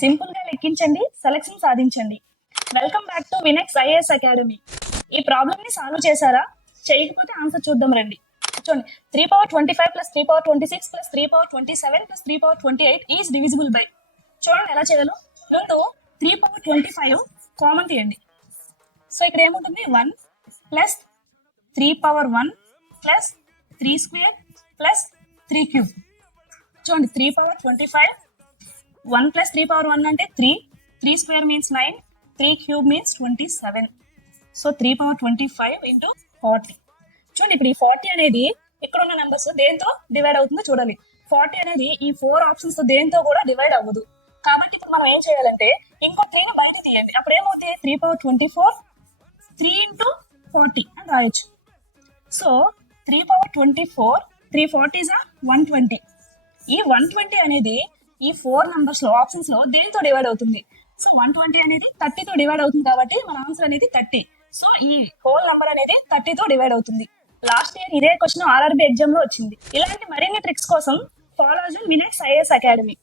Simple గా లెక్కించండి, selection సాధించండి. Welcome back to Vinex IAS academy. ఈ ప్రాబ్లమ్ ని సాల్వ్ చేశారా? చేయకపోతే ఆన్సర్ చూద్దాం రండి. చూడండి, 3 power 25 ప్లస్ 3 power 26 ప్లస్ 3 power 27 ప్లస్ 3 power 28 ఈజ్ డివిజిబుల్ బై. చూడండి ఎలా చేయాలో. ముందు 3 power 25 కామన్ తీయండి. సో ఇక్కడ ఏముంటుంది? 1 plus 3 power 1 plus 3 square plus 3 cube. చూడండి, 3 power 25, 1 ప్లస్ 3 power 1 అంటే 3 square means 9, 3 cube means 27. So 3 power 25 into 40. చూడండి, ఇప్పుడు ఈ 40 అనేది ఇక్కడ ఉన్న నెంబర్స్ దేంతో డివైడ్ అవుతుందో చూడాలి. 40 అనేది ఈ 4 ఆప్షన్స్ దేంతో కూడా డివైడ్ అవ్వదు. కాబట్టి ఇప్పుడు మనం ఏం చేయాలంటే ఇంకో 3 ని బయట తీయండి. అప్పుడు ఏమవుతుంది? 3 power 24 3 ఇంటూ 40 అని రాయొచ్చు. So 3 power 24, 3 40s 120. ఈ 120 అనేది ఈ 4 నంబర్స్ లో ఆప్షన్స్ లో దేంతో డివైడ్ అవుతుంది? సో 120 అనేది 30 తో డివైడ్ అవుతుంది కాబట్టి మన ఆన్సర్ అనేది 30. సో ఈ హోల్ నంబర్ అనేది 30 తో డివైడ్ అవుతుంది. లాస్ట్ ఇయర్ ఇదే క్వశ్చన్ ఆర్ఆర్బి ఎగ్జామ్ లో వచ్చింది. ఇలాంటి మరిన్ని ట్రిక్స్ కోసం ఫాలో వినెక్స్ ఐఏఎస్ అకాడమీ.